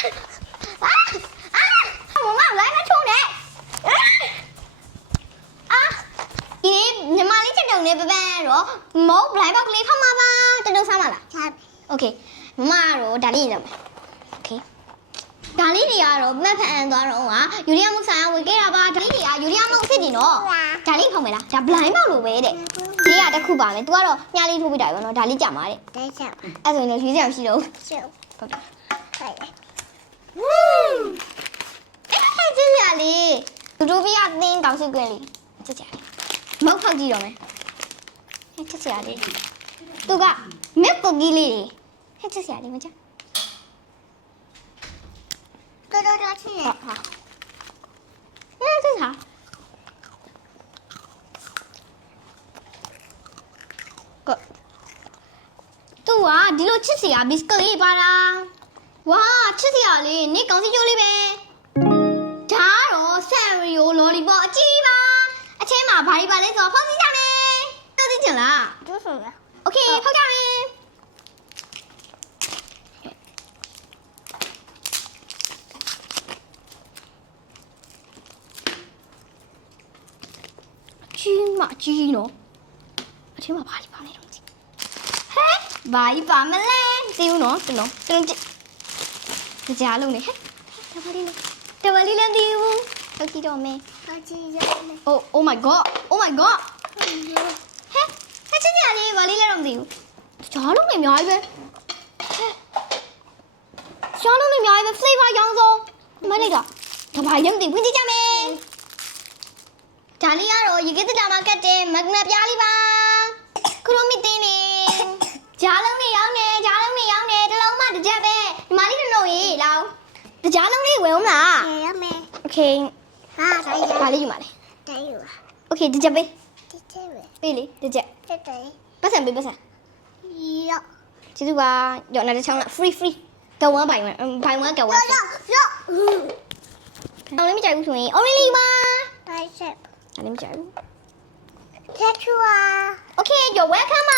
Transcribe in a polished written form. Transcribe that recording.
မမလိုက်မချုံနဲ့ဒီညီမလေးချက်တုံနဲ့ပပန်းတော့မုတ်ဘလိုင်းဘောက်ကလေးဖောက်မှာပါတတုံစားမလားโอเคမမတော့ဒါလေးလုပ်မယ်โอเคဒါလေးတွေကတော့မက်ဖန်အန်သွားတော့ယူရီးယားမုတ်ဆိုင်ဝင်ခဲ့တာပါဒါလေးတွေကယူရီးယားမုတ်စစ်တင်တော့ဒါလေးဖောက်မယ်လားဒါဘလိုင်းဘောက်လိုပဲတဲ့ဒီကတစ်ခုပါမယ် तू ကတော့ညလေးထိုးပြီးတာပဲเนาะဒါလေးကြမှာတဲ့ဒါချက်အဲ့ဆိုရင်လည်းရွေးစရာမရှိတော့ဘူးဟုတ်တယ်ဟုတ်တယ်ကြည့်ရလေဒူဒူဘီယာတင်းကောင်းစုကွင်းလေးကြည့်ကြမုတ်ဖောက်ကြည့်တော့မယ်ဟဲ့ချစ်စရာလေးသူကမက်ကိုကြီးလေးဟဲ့ချစ်စရာလေးမကြတော်ချစ်ရဟာဟဲ့ချစ်ဟာကသူကဒီလိုချစ်စရာဘစ်ကလေးပါတာဝါချစ်စရာလေးနေကောင်းစီကျိုးလေးပဲဒါတော့ဆန်ရီယိုလော်လီပေါ့အကြီးပါအချင်းမှာဘာတွေပါလဲဆိုတော့ဖောက်စီကြမယ်ဖောက်စီချင်လားကျိုးဆိုရโอเคဖောက်ကြမယ်ကြီးနော်အချင်းမှာဘာတွေပါလဲတော့မသိဟဲ့ဘာကြီးပါမလဲသိဘူးနော်ဒီနော်ကြည့်ကြားလုံးနေဟဲ့တဝလီလည်းသိဘူးထောက်ကြည့်တော့မယ်ထောက်ကြည့်ရမယ် oh my god ဟဲ့ချစ်ကြလေးဘာလေးလဲတော့မသိဘူးကြားလုံးနေအများကြီးပဲကြားလုံးနေအများကြီးပဲ flavor ရောင်းစုံမလိုက်တော့ဒါဘာရင်မသိဝင်ကြည့်ကြမယ်ဒါလေးကတော့ရေကစ်တာမှာကတ်တယ်မဂနပြားလေးပါခရိုမီတင်းနေကြားလုံးလေးရောင်းနေတလုံးမှတစ်ချက်ပဲဒီမလေးတစ်လုံးရေးလောက်ကြားလုံးလေးဝယ်ဦးမလားရမယ်โอเคဟာဒါလေးယူပါလေဒါယူပါโอเคတစ်ချက်ပေးပေးလေတစ်ချက်ပတ်စံပေးပတ်စံရောကျေးဇူးပါရောနောက်တစ်ချောင်းလား free တော့1 by 1 by 1 get 1ရောအောင်လေးမကြိုက်ဘူးဆိုရင် only ပါဒါချက်အဲ့မကြိုက်ဘူး Tattoo. Okay, you're welcome.